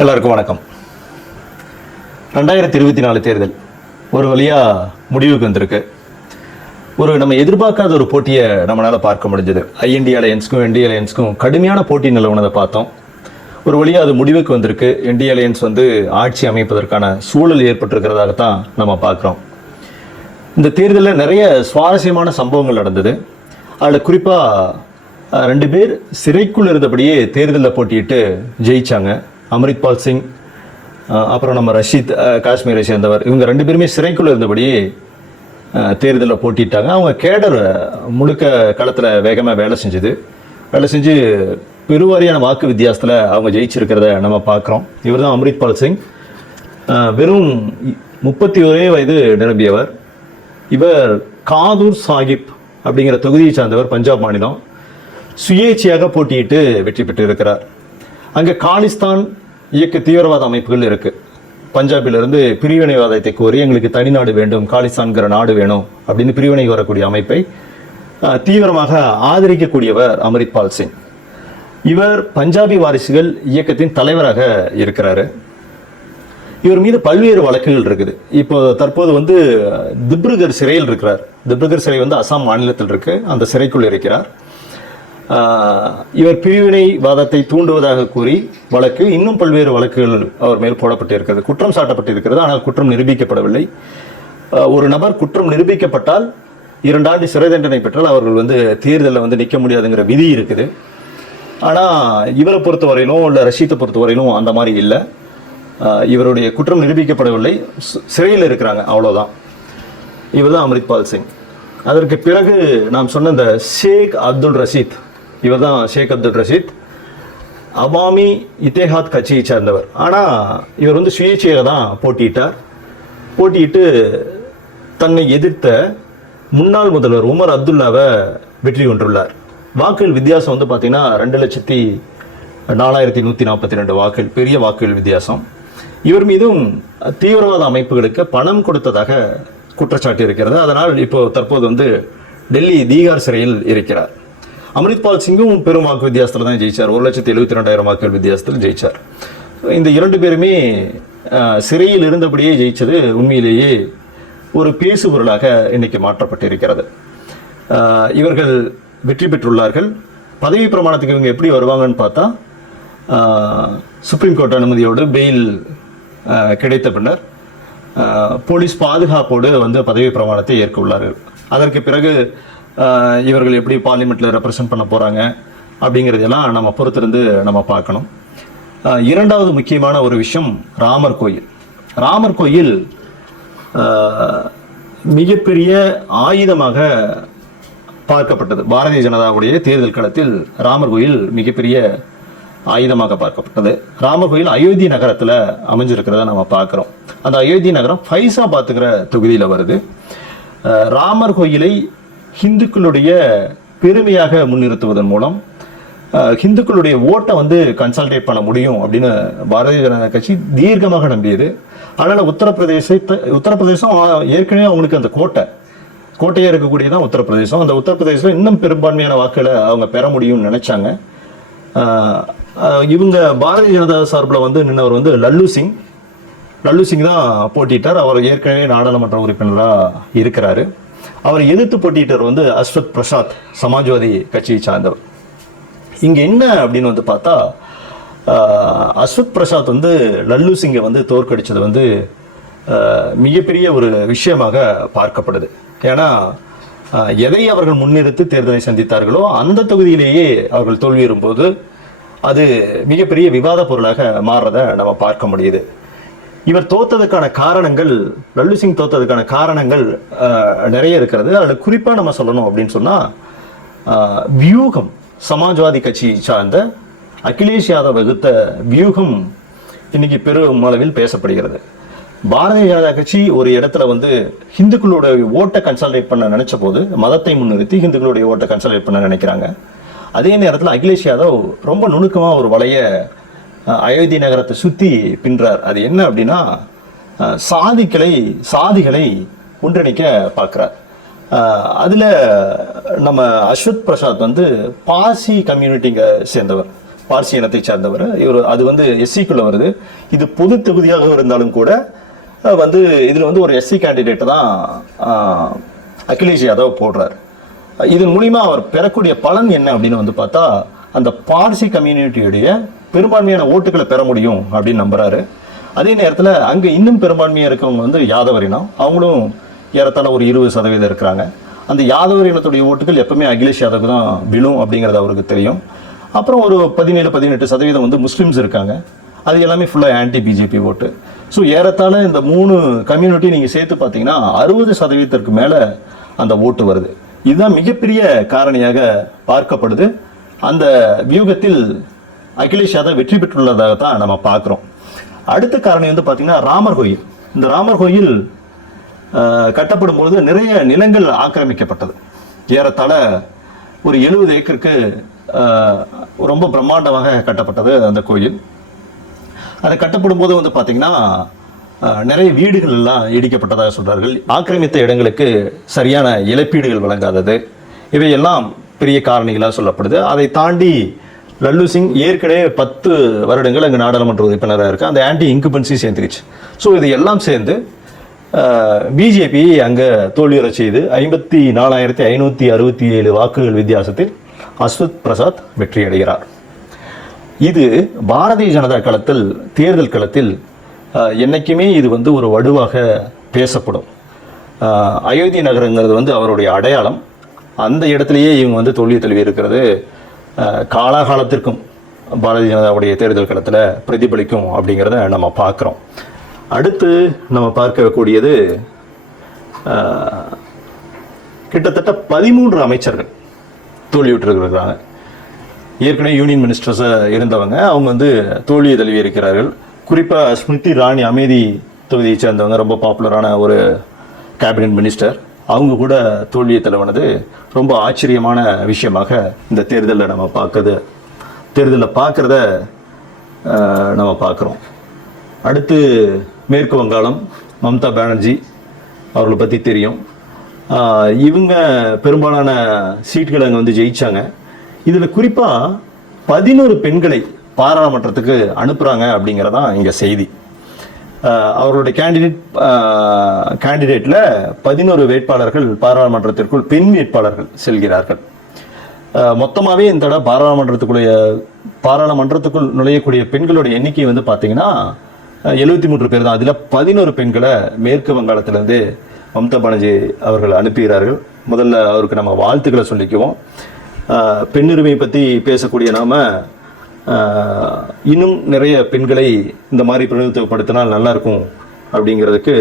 எல்லாருக்கும் வணக்கம். 2024 தேர்தல் ஒரு வழியாக முடிவுக்கு வந்திருக்கு. நம்ம எதிர்பார்க்காத ஒரு போட்டியை நம்மளால் பார்க்க முடிஞ்சது. ஐஎன்டி அலையன்ஸ்க்கும் என்டி அலையன்ஸ்க்கும் கடுமையான போட்டி நிலவுனதை பார்த்தோம். ஒரு வழியாக அது முடிவுக்கு வந்திருக்கு. என்டி அலையன்ஸ் ஆட்சி அமைப்பதற்கான சூழல் ஏற்பட்டிருக்கிறதாகத்தான் நம்ம பார்க்குறோம். இந்த தேர்தலில் நிறைய சுவாரஸ்யமான சம்பவங்கள் நடந்தது. அதில் குறிப்பாக 2 பேர் சிறைக்குள் இருந்தபடியே தேர்தலில் போட்டியிட்டு ஜெயிச்சாங்க. அம்ரித்பால் சிங், அப்புறம் நம்ம ரஷீத், காஷ்மீரை சேர்ந்தவர். இவங்க 2 பேருமே சிறைக்குள்ள இருந்தபடியே தேர்தலில் போட்டிட்டாங்க. அவங்க கேடர் முழுக்க களத்தில் வேகமாக வேலை செஞ்சு பெருவாரியான வாக்கு வித்தியாசத்தில் அவங்க ஜெயிச்சிருக்கிறத நம்ம பார்க்குறோம். இவர் தான் அம்ரித்பால் சிங். வெறும் 31 வயது நிரம்பியவர். இவர் காதூர் சாஹிப் அப்படிங்கிற தொகுதியை சார்ந்தவர். பஞ்சாப் மாநிலம். சுயேட்சையாக போட்டியிட்டு வெற்றி பெற்று இருக்கிறார். அங்கே காலிஸ்தான் இயக்க தீவிரவாத அமைப்புகள் இருக்குது. பஞ்சாபிலிருந்து பிரிவினைவாதத்தை கோரி எங்களுக்கு தனிநாடு வேண்டும், காலிஸ்தான்கிற நாடு வேணும் அப்படின்னு பிரிவினை வரக்கூடிய அமைப்பை தீவிரமாக ஆதரிக்கக்கூடியவர் அம்ரித்பால் சிங். இவர் பஞ்சாபி வாரிசுகள் இயக்கத்தின் தலைவராக இருக்கிறாரு. இவர் மீது பல்வேறு வழக்குகள் இருக்குது. இப்போ தற்போது திப்ருகர் சிறையில் இருக்கிறார். திப்ருகர் சிறை அசாம் மாநிலத்தில் இருக்கு. அந்த சிறைக்குள் இருக்கிறார். இவர் பிரிவினைவாதத்தை தூண்டுவதாக கூறி வழக்கு, இன்னும் பல்வேறு வழக்குகள் அவர் மேல் போடப்பட்டிருக்கிறது. குற்றம் சாட்டப்பட்டிருக்கிறது. ஆனால் குற்றம் நிரூபிக்கப்படவில்லை. ஒரு நபர் குற்றம் நிரூபிக்கப்பட்டால் 2 ஆண்டு சிறை தண்டனை பெற்றால் அவர்கள் தேர்தலில் நிற்க முடியாதுங்கிற விதி இருக்குது. ஆனால் இவரை பொறுத்தவரையிலும் இல்லை ரஷீத்தை பொறுத்தவரையிலும் அந்த மாதிரி இல்லை. இவருடைய குற்றம் நிரூபிக்கப்படவில்லை, சிறையில் இருக்கிறாங்க, அவ்வளோதான். இவர் தான் அம்ரித்பால் சிங். அதற்கு பிறகு நாம் சொன்ன இந்த ஷேக் அப்துல் ரஷீத், இவர் தான் ஷேக் அப்துல் ரஷீத். அவாமி இத்தேஹாத் கட்சியை சேர்ந்தவர். ஆனால் இவர் சுயேட்சையாக தான் போட்டியிட்டு தன்னை எதிர்த்த முன்னாள் முதல்வர் உமர் அப்துல்லாவை வெற்றி கொண்டுள்ளார். வாக்குகள் வித்தியாசம் பார்த்தீங்கன்னா 2,04,142 வாக்குகள், பெரிய வாக்குகள் வித்தியாசம். இவர் மீதும் தீவிரவாத அமைப்புகளுக்கு பணம் கொடுத்ததாக குற்றச்சாட்டு இருக்கிறது. அதனால் இப்போ தற்போது டெல்லி தீகார் சிறையில் இருக்கிறார். அம்ரித்பால் சிங்கும் பெரும் வாக்கு வித்தியாசத்தில் தான் ஜெயிச்சார். 1,72,000 வாக்குகள் வித்தியாசத்தில் ஜெயிச்சார். இந்த 2 பேருமே சிறையில் இருந்தபடியே ஜெயிச்சது உண்மையிலேயே ஒரு பேசு பொருளாக இன்னைக்கு மாற்றப்பட்டிருக்கிறது. இவர்கள் வெற்றி பெற்றுள்ளார்கள். பதவி பிரமாணத்துக்கு இவங்க எப்படி வருவாங்கன்னு பார்த்தா, சுப்ரீம் கோர்ட் அனுமதியோடு பெயில் கிடைத்த பின்னர் போலீஸ் பாதுகாப்போடு பதவி பிரமாணத்தை ஏற்க உள்ளார்கள். அதற்கு பிறகு இவர்கள் எப்படி பார்லிமெண்ட்டில் ரெப்ரசன்ட் பண்ண போகிறாங்க அப்படிங்கிறதெல்லாம் நம்ம பொறுத்திருந்து நம்ம பார்க்கணும். 2வது முக்கியமான ஒரு விஷயம் ராமர் கோயில். ராமர் கோயில் மிகப்பெரிய ஆயுதமாக பார்க்கப்பட்டது. பாரதிய ஜனதாவுடைய தேர்தல் களத்தில் ராமர் கோயில் மிகப்பெரிய ஆயுதமாக பார்க்கப்பட்டது. ராமர் கோயில் அயோத்தி நகரத்தில் அமைஞ்சிருக்கிறத நம்ம பார்க்குறோம். அந்த அயோத்தி நகரம் ஃபைசாபாத்துங்கிற தொகுதியில் வருது. ராமர் கோயிலை ஹிந்துக்களுடைய பெருமையாக முன்னிறுத்துவதன் மூலம் ஹிந்துக்களுடைய ஓட்டை கன்சல்டேட் பண்ண முடியும் அப்படின்னு பாரதிய ஜனதா கட்சி தீர்க்கமாக நம்பியது. அதனால் உத்தரப்பிரதேசம் ஏற்கனவே அவங்களுக்கு அந்த கோட்டையாக இருக்கக்கூடியதான் உத்தரப்பிரதேசம். அந்த உத்தரப்பிரதேசம் இன்னும் பெரும்பான்மையான வாக்குகளை அவங்க பெற முடியும்னு நினைச்சாங்க. இவங்க பாரதிய ஜனதா சார்பில் நின்றவர் லல்லு சிங் தான் போட்டிட்டார். அவர் ஏற்கனவே நாடாளுமன்ற உறுப்பினராக இருக்கிறாரு. அவரை எதிர்த்து போட்டிட்டவர் அஸ்வத் பிரசாத், சமாஜ்வாதி கட்சியை சார்ந்தவர். இங்கே என்ன அப்படின்னு பார்த்தா, அஸ்வத் பிரசாத் லல்லு சிங்கை தோற்கடிச்சது மிகப்பெரிய ஒரு விஷயமாக பார்க்கப்படுது. ஏன்னா எதை அவர்கள் முன்னிறுத்தி தேர்தலை சந்தித்தார்களோ அந்த தொகுதியிலேயே அவர்கள் தோல்வியுறும்போது அது மிகப்பெரிய விவாத பொருளாக மாறுறதை நம்ம பார்க்க முடியுது. இவர் தோத்ததுக்கான காரணங்கள், லல்லு சிங் தோத்ததுக்கான காரணங்கள் நிறைய இருக்கிறது. அதில் குறிப்பாக நம்ம சொல்லணும் அப்படின்னு சொன்னால், வியூகம், சமாஜ்வாதி கட்சி சார்ந்த அகிலேஷ் யாதவ் வகுத்த வியூகம் இன்னைக்கு பெரும் அளவில் பேசப்படுகிறது. பாரதிய ஜனதா கட்சி ஒரு இடத்துல ஹிந்துக்களோட ஓட்டை கன்சல்டேட் பண்ண நினைச்ச போது மதத்தை முன்னிறுத்தி ஹிந்துக்களுடைய ஓட்டை கன்சல்டேட் பண்ண நினைக்கிறாங்க. அதே நேரத்தில் அகிலேஷ் யாதவ் ரொம்ப நுணுக்கமாக ஒரு வலைய அயோத்தி நகரத்தை சுற்றி பின்றார். அது என்ன அப்படின்னா, சாதிகளை ஒன்றிணைக்க பார்க்குறார். அதில் நம்ம அஸ்வத் பிரசாத் பார்சி கம்யூனிட்டிங்க சேர்ந்தவர். பார்சி இனத்தை சார்ந்தவர். இவர் அது வந்து எஸ்சிக்குள்ள வருது. இது பொது தொகுதியாக இருந்தாலும் கூட வந்து இதில் வந்து ஒரு எஸ்சி கேண்டிடேட் தான் அகிலேஷ் யாதவ் போடுறார். இதன் மூலிமா அவர் பெறக்கூடிய பலன் என்ன அப்படின்னு வந்து பார்த்தா, அந்த பார்சி கம்யூனிட்டியுடைய பெரும்பான்மையான ஓட்டுகளை பெற முடியும் அப்படின்னு நம்புறாரு. அதே நேரத்தில் அங்கே இன்னும் பெரும்பான்மையாக இருக்கவங்க வந்து யாதவர் இனம், அவங்களும் ஏறத்தாழ ஒரு 20% இருக்கிறாங்க. அந்த யாதவர் இனத்துடைய ஓட்டுகள் எப்பவுமே அகிலேஷ் யாதவுக்கு தான் விழும் அப்படிங்கிறது அவருக்கு தெரியும். அப்புறம் ஒரு 17-18% வந்து முஸ்லீம்ஸ் இருக்காங்க. அது எல்லாமே ஃபுல்லாக ஆன்டி பிஜேபி ஓட்டு. ஸோ ஏறத்தாழ இந்த 3 கம்யூனிட்டி நீங்கள் சேர்த்து பார்த்தீங்கன்னா 60% மேலே அந்த ஓட்டு வருது. இதுதான் மிகப்பெரிய காரணியாக பார்க்கப்படுது. அந்த வியூகத்தில் அகிலேஷ் யாதவ் வெற்றி பெற்றுள்ளதாக தான் நம்ம பார்க்குறோம். அடுத்த காரணி வந்து பார்த்தீங்கன்னா ராமர் கோயில். இந்த ராமர் கோயில் கட்டப்படும் பொழுது நிறைய நிலங்கள் ஆக்கிரமிக்கப்பட்டது. ஏறத்தாழ ஒரு 70 ஏக்கருக்கு ரொம்ப பிரம்மாண்டமாக கட்டப்பட்டது அந்த கோயில். அது கட்டப்படும் போது வந்து பார்த்தீங்கன்னா நிறைய வீடுகள் எல்லாம் இடிக்கப்பட்டதாக சொல்றார்கள். ஆக்கிரமித்த இடங்களுக்கு சரியான இழப்பீடுகள் வழங்காதது, இவையெல்லாம் பெரிய காரணிகளாக சொல்லப்படுது. அதை தாண்டி லல்லு சிங் ஏற்கனவே 10 வருடங்கள் அங்கே நாடாளுமன்ற உறுப்பினராக இருக்கு. அந்த ஆன்டி இன்குபன்சி சேர்ந்துருச்சு. ஸோ இது எல்லாம் சேர்ந்து பிஜேபி அங்கே தோல்வியுற செய்து 54,567 வாக்குகள் வித்தியாசத்தில் அஸ்வத் பிரசாத் வெற்றி அடைகிறார். இது பாரதிய ஜனதா தேர்தல் களத்தில் என்னைக்குமே இது வந்து ஒரு வடுவாக பேசப்படும். அயோத்தி நகரங்கிறது வந்து அவருடைய அடையாளம். அந்த இடத்துலையே இவங்க வந்து தோல்வி தழுவி இருக்கிறது காலாகாலத்திற்கும் பாரதிய ஜனதாவுடைய தேர்தல் களத்தில் பிரதிபலிக்கும் அப்படிங்கிறத நம்ம பார்க்குறோம். அடுத்து நம்ம பார்க்கக்கூடியது கிட்டத்தட்ட 13 அமைச்சர்கள் தோல்வியுற்றிருக்கிறாங்க. ஏற்கனவே யூனியன் மினிஸ்டர்ஸாக இருந்தவங்க அவங்க வந்து தோல்வியை தழுவி இருக்கிறார்கள். குறிப்பாக ஸ்மிருதி இரானி அமேதி தொகுதியை சேர்ந்தவங்க, ரொம்ப பாப்புலரான ஒரு கேபினட் மினிஸ்டர், அவங்க கூட தோல்வியை தழுவினது ரொம்ப ஆச்சரியமான விஷயமாக இந்த தேர்தலில் நம்ம பார்க்குறோம். அடுத்து மேற்கு வங்காளம், மம்தா பானர்ஜி அவர்களை பற்றி தெரியும். இவங்க பெரும்பாலான சீட்களை அங்கே வந்து ஜெயிச்சாங்க. இதில் குறிப்பாக 11 பெண்களை பாராளுமன்றத்துக்கு அனுப்புகிறாங்க அப்படிங்கிறதான் இங்கே செய்தி. அவர்களுடைய கேண்டிடேட்டில் 11 வேட்பாளர்கள் பாராளுமன்றத்திற்குள் பெண் வேட்பாளர்கள் செல்கிறார்கள். மொத்தமாகவே இந்த தடவை பாராளுமன்றத்துக்குள் நுழையக்கூடிய பெண்களுடைய எண்ணிக்கை வந்து பார்த்தீங்கன்னா 73 பேர் தான். அதில் 11 பெண்களை மேற்கு வங்காளத்திலேருந்து மம்தா பானர்ஜி அவர்கள் அனுப்புகிறார்கள். முதல்ல அவருக்கு நம்ம வாழ்த்துக்களை சொல்லிக்குவோம். பெண்ணுரிமை பற்றி பேசக்கூடிய நாம இன்னும் நிறைய பெண்களை இந்த மாதிரி பிரதிநிதித்துவப்படுத்தினால் நல்லாயிருக்கும் அப்படிங்கிறதுக்கு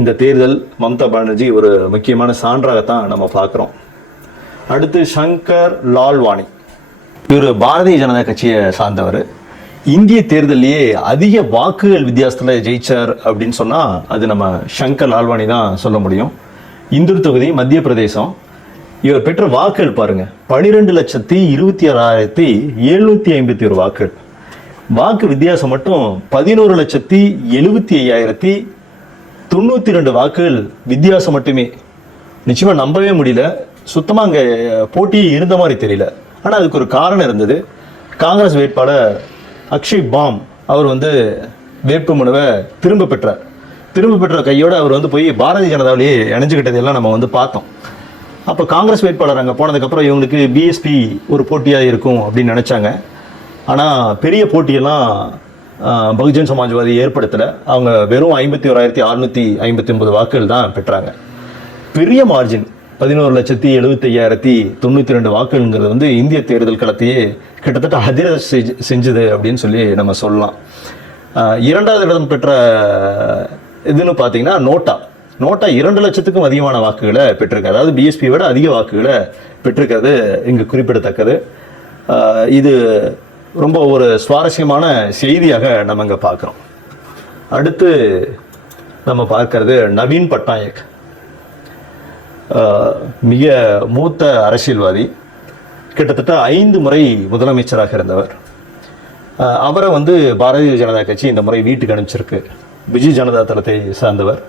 இந்த தேர்தல் மம்தா பானர்ஜி ஒரு முக்கியமான சான்றாகத்தான் நம்ம பார்க்குறோம். அடுத்து சங்கர் லால்வானி, இவர் பாரதிய ஜனதா கட்சியை சார்ந்தவர். இந்திய தேர்தலையே அதிக வாக்குகள் வித்தியாசத்தில் ஜெயிச்சார் அப்படின்னு சொன்னால் அது நம்ம சங்கர் லால்வானி தான் சொல்ல முடியும். இந்தூர் தொகுதி, மத்திய பிரதேசம். இவர் பெற்ற வாக்குகள் பாருங்க, 12,26,751 வாக்குகள். வாக்கு வித்தியாசம் மட்டும் 11,75,092 வாக்குகள் வித்தியாசம் மட்டுமே. நிச்சயமா நம்பவே முடியல. சுத்தமாக அங்கே போட்டி இருந்த மாதிரி தெரியல. ஆனால் அதுக்கு ஒரு காரணம் இருந்தது. காங்கிரஸ் வேட்பாளர் அக்ஷய் பாம் அவர் வந்து வேட்பு மனுவை திரும்ப பெற்ற கையோடு அவர் வந்து போய் பாரதிய ஜனதாவிலேயே இணைஞ்சுக்கிட்டதெல்லாம் நம்ம வந்து பார்த்தோம். அப்போ காங்கிரஸ் வேட்பாளர் அங்கே போனதுக்கப்புறம் இவங்களுக்கு பிஎஸ்பி ஒரு போட்டியாக இருக்கும் அப்படின்னு நினச்சாங்க. ஆனால் பெரிய போட்டியெல்லாம் பகுஜன் சமாஜ்வாதி ஏற்படுத்தலை. அவங்க வெறும் 51,659 வாக்குகள் தான் பெற்றாங்க. பெரிய மார்ஜின் 11,75,092 வாக்குகள்ங்கிறது வந்து இந்திய தேர்தல் களத்தையே கிட்டத்தட்ட அதிர செஞ்சுது அப்படின்னு சொல்லி நம்ம சொல்லலாம். 2வது இடம் பெற்ற இதுன்னு பார்த்தீங்கன்னா நோட்டா 2 லட்சத்துக்கும் அதிகமான வாக்குகளை பெற்றிருக்கு. அதாவது பிஎஸ்பி விட அதிக வாக்குகளை பெற்றிருக்கிறது இங்கு குறிப்பிடத்தக்கது. இது ரொம்ப ஒரு சுவாரஸ்யமான செய்தியாக நம்ம இங்கே பார்க்குறோம். அடுத்து நம்ம பார்க்கறது நவீன் பட்நாயக், மிக மூத்த அரசியல்வாதி, கிட்டத்தட்ட 5 முறை முதலமைச்சராக இருந்தவர். அவரை வந்து பாரதிய ஜனதா கட்சி இந்த முறை வீட்டுக்கு அனுப்பிச்சிருக்கு. பிஜு ஜனதா தளத்தை சார்ந்தவர்.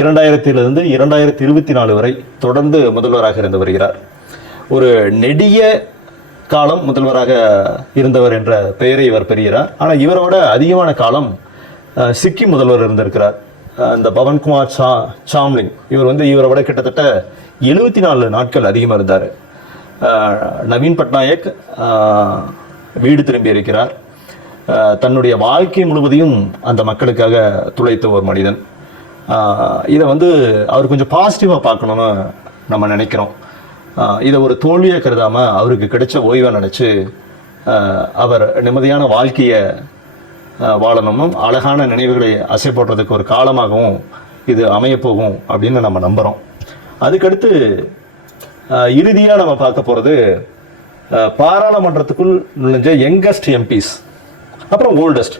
2000 2024 வரை தொடர்ந்து முதல்வராக இருந்து வருகிறார். ஒரு நெடிய காலம் முதல்வராக இருந்தவர் என்ற பெயரை இவர் பெறுகிறார். ஆனால் இவரோட அதிகமான காலம் சிக்கிம் முதல்வர் இருந்திருக்கிறார். இந்த பவன்குமார் சாம்லிங் இவர் வந்து இவரை விட கிட்டத்தட்ட 74 நாட்கள் அதிகமாக இருந்தார். நவீன் பட்நாயக் வீடு திரும்பி இருக்கிறார். தன்னுடைய வாழ்க்கை முழுவதையும் அந்த மக்களுக்காக துளைத்த ஒரு மனிதன். இதை வந்து அவர் கொஞ்சம் பாசிட்டிவாக பார்க்கணுன்னு நம்ம நினைக்கிறோம். இதை ஒரு தோல்வியாக கருதாமல் அவருக்கு கிடைச்ச ஓய்வை நினச்சி அவர் நிம்மதியான வாழ்க்கையை வாழணும்னும் அழகான நினைவுகளை அசை போடுறதுக்கு ஒரு காலமாகவும் இது அமையப்போகும் அப்படின்னு நம்ம நம்புகிறோம். அதுக்கடுத்து இறுதியாக நம்ம பார்க்க போகிறது பாராளுமன்றத்துக்குள் நுழைஞ்ச யங்கஸ்ட் எம்பிஸ், அப்புறம் ஓல்டஸ்ட்.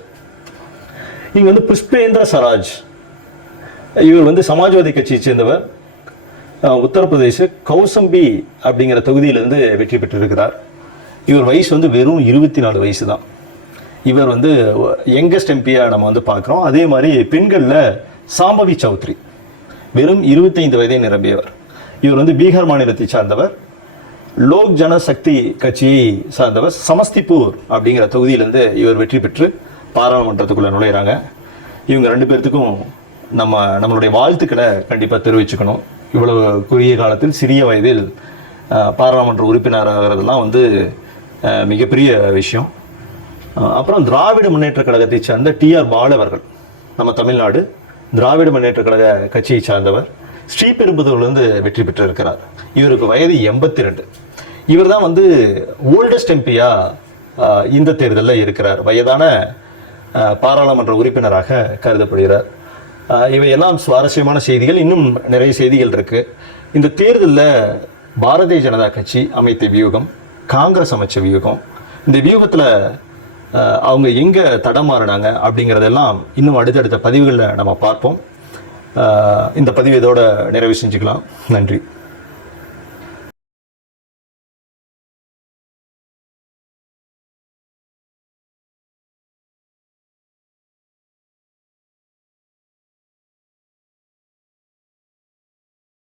இங்கே வந்து புஷ்பேந்திர சராஜ் இவர் வந்து சமாஜ்வாதி கட்சியை சேர்ந்தவர். உத்தரப்பிரதேச கௌசம்பி அப்படிங்கிற தொகுதியிலிருந்து வெற்றி பெற்றிருக்கிறார். இவர் வயசு வந்து வெறும் 24 வயசு தான். இவர் வந்து யங்கஸ்ட் எம்பியாக நம்ம வந்து பார்க்குறோம். அதே மாதிரி பெண்களில் சாம்பவி சௌத்ரி வெறும் 25 வயதை நிரம்பியவர். இவர் வந்து பீகார் மாநிலத்தை சார்ந்தவர். லோக் ஜனசக்தி கட்சியை சார்ந்தவர். சமஸ்திபூர் அப்படிங்கிற தொகுதியிலேருந்து இவர் வெற்றி பெற்று பாராளுமன்றத்துக்குள்ளே நுழையிறாங்க. இவங்க 2 பேர்த்துக்கும் நம்மளுடைய வாழ்த்துக்களை கண்டிப்பாக தெரிவிச்சுக்கணும். இவ்வளவு குறுகிய காலத்தில் சிறிய வயதில் பாராளுமன்ற உறுப்பினராகிறதுலாம் வந்து மிகப்பெரிய விஷயம். அப்புறம் திராவிட முன்னேற்ற கழகத்தை சார்ந்த TR பாலு அவர்கள், நம்ம தமிழ்நாடு திராவிட முன்னேற்ற கழக கட்சியை சார்ந்தவர். ஸ்ரீபெரும்புதூர்லேருந்து வெற்றி பெற்றிருக்கிறார். இவருக்கு வயது 82. இவர் தான் வந்து ஓல்டஸ்ட் எம்பியாக இந்த தேர்தலில் இருக்கிறார். வயதான பாராளுமன்ற உறுப்பினராக கருதப்படுகிறார். இவையெல்லாம் சுவாரஸ்யமான செய்திகள். இன்னும் நிறைய செய்திகள் இருக்குது. இந்த தேர்தலில் பாரதிய ஜனதா கட்சி அமைத்த வியூகம், காங்கிரஸ் அமைச்ச வியூகம், இந்த வியூகத்தில் அவங்க எங்கே தடமாறினாங்க அப்படிங்கிறதெல்லாம் இன்னும் அடுத்தடுத்த பதிவுகளில் நம்ம பார்ப்போம். இந்த பதிவு இதோட நிறைவு செஞ்சுக்கலாம். நன்றி.